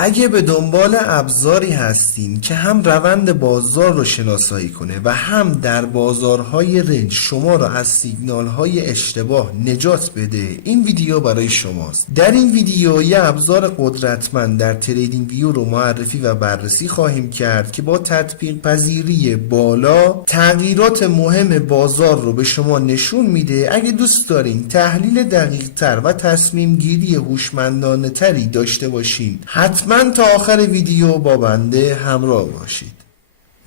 اگه به دنبال ابزاری هستین که هم روند بازار رو شناسایی کنه و هم در بازارهای رنج شما رو از سیگنالهای اشتباه نجات بده، این ویدیو برای شماست. در این ویدیو یه ابزار قدرتمند در تریدینگ ویو رو معرفی و بررسی خواهیم کرد که با تطبیق پذیری بالا تغییرات مهم بازار رو به شما نشون میده. اگه دوست دارین تحلیل دقیق تر و تصمیم گیری هوشمندانه تری داشته باشین، حتما تا آخر ویدیو با بنده همراه باشید.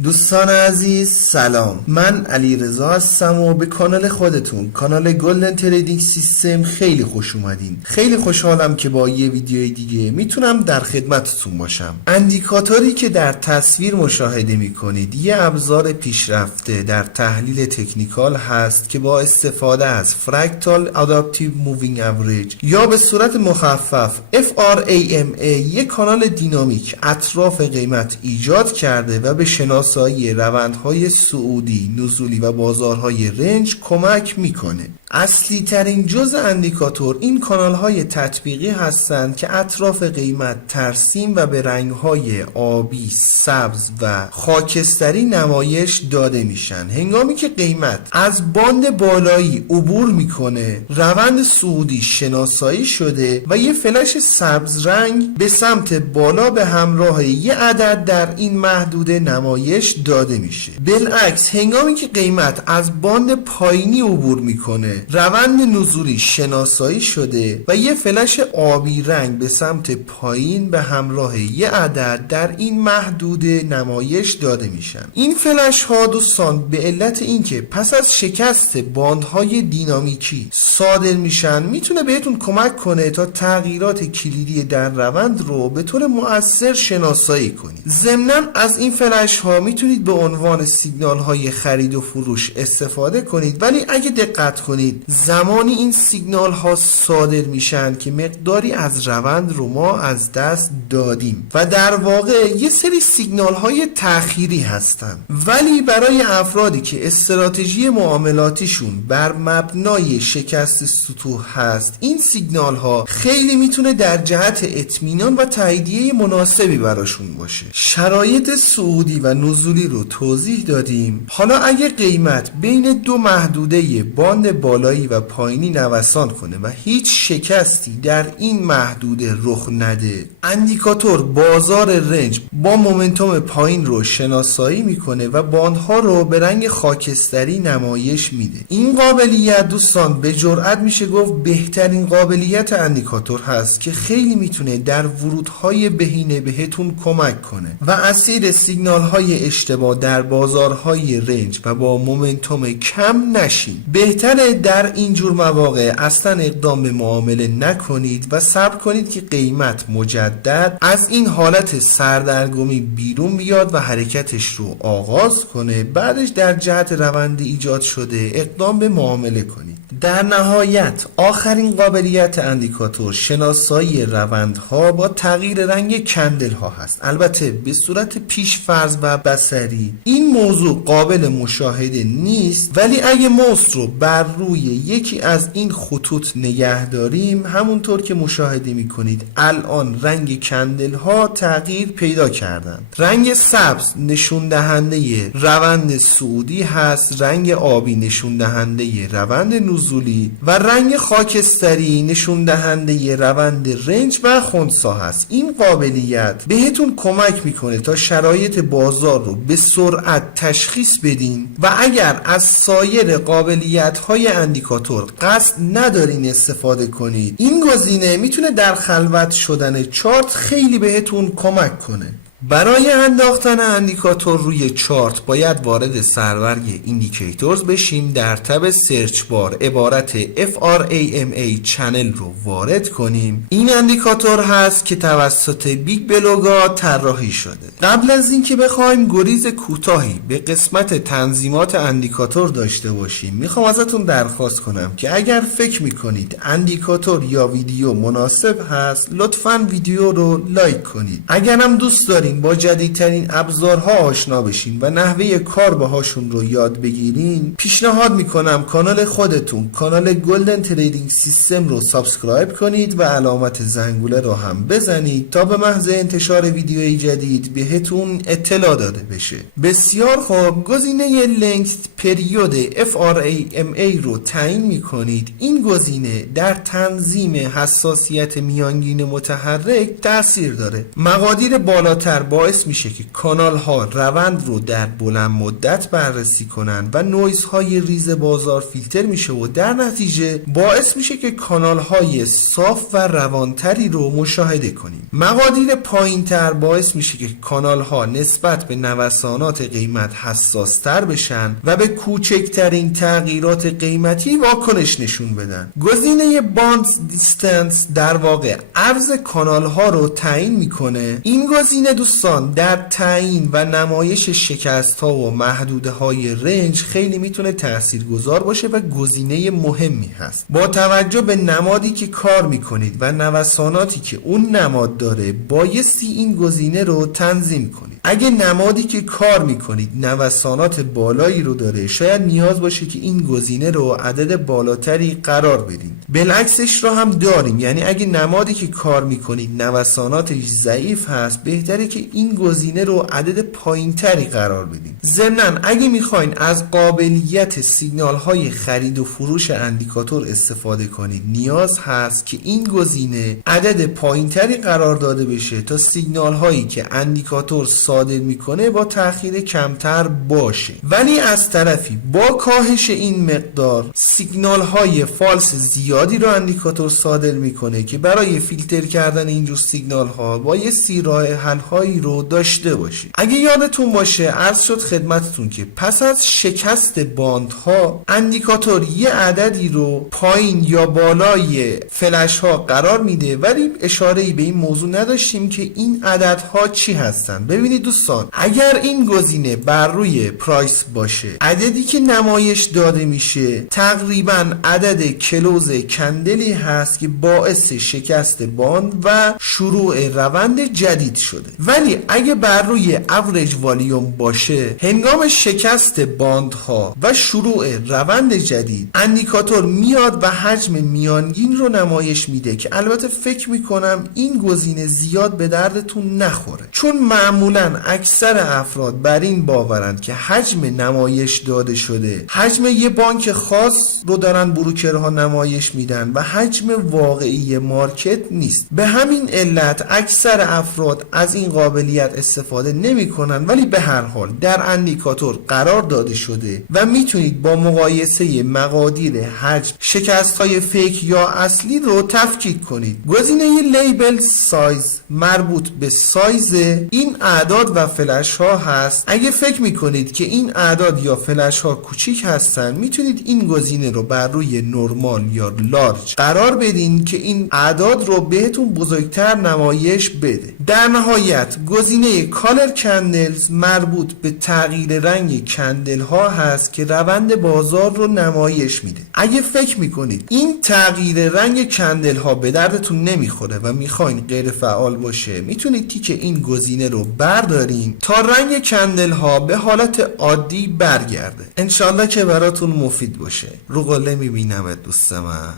دوستان عزیز سلام، من علیرضا هستم و به کانال خودتون، کانال گلدن تریدینگ سیستم خیلی خوش اومدین. خیلی خوشحالم که با یه ویدیوی دیگه میتونم در خدمتتون باشم. اندیکاتوری که در تصویر مشاهده میکنید یه ابزار پیشرفته در تحلیل تکنیکال هست که با استفاده از فرکتال اداپتیو مووینگ اوریج یا به صورت مخفف FRAMA یک کانال دینامیک اطراف قیمت ایجاد کرده و به شناسایی روندهای صعودی، نزولی و بازارهای رنج کمک میکنه. اصلی ترین جزء اندیکاتور این کانال های تطبیقی هستند که اطراف قیمت ترسیم و به رنگ های آبی، سبز و خاکستری نمایش داده میشن. هنگامی که قیمت از باند بالایی عبور میکنه، روند صعودی شناسایی شده و یه فلش سبز رنگ به سمت بالا به همراه یه عدد در این محدوده نمایش داده میشه. بالعکس هنگامی که قیمت از باند پایینی عبور میکنه، روند نزولی شناسایی شده و یه فلش آبی رنگ به سمت پایین به همراه یه عدد در این محدوده نمایش داده میشن. این فلش ها دوستان به علت اینکه پس از شکست باندهای دینامیکی صادر میشن میتونه بهتون کمک کنه تا تغییرات کلیدی در روند رو به طور مؤثر شناسایی کنید. ضمناً از این فلش ها میتونید به عنوان سیگنال های خرید و فروش استفاده کنید، ولی اگه دقت کنید زمانی این سیگنال ها صادر میشن که مقداری از روند رو ما از دست دادیم و در واقع یه سری سیگنال های تأخیری هستن. ولی برای افرادی که استراتژی معاملاتیشون بر مبنای شکست سطوح هست، این سیگنال ها خیلی میتونه در جهت اطمینان و تاییدیه مناسبی براشون باشه. شرایط صعودی و نزولی رو توضیح دادیم. حالا اگه قیمت بین دو محدوده باند بالایی و پایینی نوسان کنه و هیچ شکستی در این محدوده رخ نده، اندیکاتور بازار رنج با مومنتوم پایین رو شناسایی میکنه و باندها رو به رنگ خاکستری نمایش میده. این قابلیت دوستان به جرئت میشه گفت بهترین قابلیت اندیکاتور هست که خیلی میتونه در ورودهای بهینه بهتون کمک کنه و اسیر سیگنال های اشتباه در بازارهای رنج و با مومنتوم کم نشین. بهتره در اینجور مواقع اصلا اقدام به معامله نکنید و صبر کنید که قیمت مجدد از این حالت سردرگمی بیرون بیاد و حرکتش رو آغاز کنه. بعدش در جهت روند ایجاد شده اقدام به معامله کنید. در نهایت آخرین قابلیت اندیکاتور شناسایی روندها با تغییر رنگ کندل ها هست. البته به صورت پیش فرض و بصری این موضوع قابل مشاهده نیست، ولی اگه موس رو بر روی یکی از این خطوط نگه داریم، همونطور که مشاهده میکنید الان رنگ کندل ها تغییر پیدا کردن. رنگ سبز نشون دهنده روند صعودی هست، رنگ آبی نشون دهنده روند نزولی و رنگ خاکستری نشون دهنده روند رنج و خنثی هست. این قابلیت بهتون کمک میکنه تا شرایط بازار رو به سرعت تشخیص بدین و اگر از سایر قابلیت های اندیکاتور قصد ندارین استفاده کنید، این گزینه میتونه در خلوت شدن چارت خیلی بهتون کمک کنه. برای انداختن اندیکاتور روی چارت باید وارد سرورگ ایندیکیتورز بشیم. در تب سرچ بار عبارت FRAMA چنل رو وارد کنیم. این اندیکاتور هست که توسط بیگ بلوگا طراحی شده. قبل از اینکه بخوایم گریز کوتاهی به قسمت تنظیمات اندیکاتور داشته باشیم، میخوام ازتون درخواست کنم که اگر فکر میکنید اندیکاتور یا ویدیو مناسب هست، لطفاً ویدیو رو لایک کنید. اگر هم دوست دارید دارین با جدیدترین ابزارها آشنا بشین و نحوه کار باهاشون رو یاد بگیرین، پیشنهاد میکنم کانال خودتون، کانال گلدن تریدینگ سیستم رو سابسکرایب کنید و علامت زنگوله رو هم بزنید تا به محض انتشار ویدیوی جدید بهتون اطلاع داده بشه. بسیار خوب، گزینه لنگث پریود FRAMA رو تعیین میکنید. این گزینه در تنظیم حساسیت میانگین متحرک تاثیر داره. مقادیر بالاتر باعث میشه که کانال ها روند رو در بلند مدت بررسی کنن و نویز های ریز بازار فیلتر میشه و در نتیجه باعث میشه که کانال های صاف و روانتری رو مشاهده کنیم. مقادیر پایین تر باعث میشه که کانال ها نسبت به نوسانات قیمت حساس تر بشن و به کوچکترین تغییرات قیمتی واکنش نشون بدن. گزینه باند دیستنس در واقع عرض کانال ها رو تعیین میکنه. این گزینه دوستان در تعیین و نمایش شکست ها و محدوده های رنج خیلی میتونه تاثیرگذار باشه و گزینه مهمی هست. با توجه به نمادی که کار میکنید و نوساناتی که اون نماد داره بایستی این گزینه رو تنظیم کنید. اگه نمادی که کار میکنید نوسانات بالایی رو داره، شاید نیاز باشه که این گزینه رو عدد بالاتری قرار بدین. بالعکسش رو هم داریم، یعنی اگه نمادی که کار میکنید نوساناتش ضعیف هست، بهتره که این گزینه رو عدد پایینتری قرار بدین. ضمناً اگه میخواین از قابلیت سیگنال های خرید و فروش اندیکاتور استفاده کنید، نیاز هست که این گزینه عدد پایینتری قرار داده بشه تا سیگنال هایی که اندیکاتور صادر میکنه با تأخیر کمتر باشه. ولی از طرفی با کاهش این مقدار سیگنال های فالس زیادی رو اندیکاتور صادر میکنه که برای فیلتر کردن اینجور سیگنال ها بایستی راه حل هایی رو داشته باشه. اگه یادتون باشه عرض شد خدمتتون که پس از شکست باند ها اندیکاتور یه عددی رو پایین یا بالای فلش ها قرار میده، ولی اشاره‌ای به این موضوع نداشتیم که این عددها چی هستن. ببینید دوستان، اگر این گزینه بر روی پرایس باشه، عددی که نمایش داده میشه تقریبا عدد کلوز کندلی هست که باعث شکست باند و شروع روند جدید شده. ولی اگه بر روی اوریج والیوم باشه، هنگام شکست باندها و شروع روند جدید اندیکاتور میاد و حجم میانگین رو نمایش میده که البته فکر میکنم این گزینه زیاد به دردتون نخوره، چون معمولا اکثر افراد بر این باورند که حجم نمایش داده شده حجم یه بانک خاص رو دارن بروکرها نمایش میدن و حجم واقعی مارکت نیست. به همین علت اکثر افراد از این قابلیت استفاده نمی کنن، ولی به هر حال در اندیکاتور قرار داده شده و میتونید با مقایسه مقادیر حجم شکست های فیک یا اصلی رو تفکیک کنید. گزینه لیبل سایز مربوط به سایز این اعداد و فلش ها هست. اگه فکر میکنید که این اعداد یا فلش ها کوچیک هستن، میتونید این گزینه رو بر روی نورمال یا لارج قرار بدین که این اعداد رو بهتون بزرگتر نمایش بده. در نهایت گزینه کالر کندلز مربوط به تغییر رنگ کندل ها هست که روند بازار رو نمایش میده. اگه فکر میکنید این تغییر رنگ کندل ها به دردتون نمیخوره و میخواین غیر فعال باشه، میتونید تیک این گزینه رو بردارین تا رنگ کندل ها به حالت عادی برگرده. انشالله که براتون مفید باشه. رو قله میبینمت دوست من.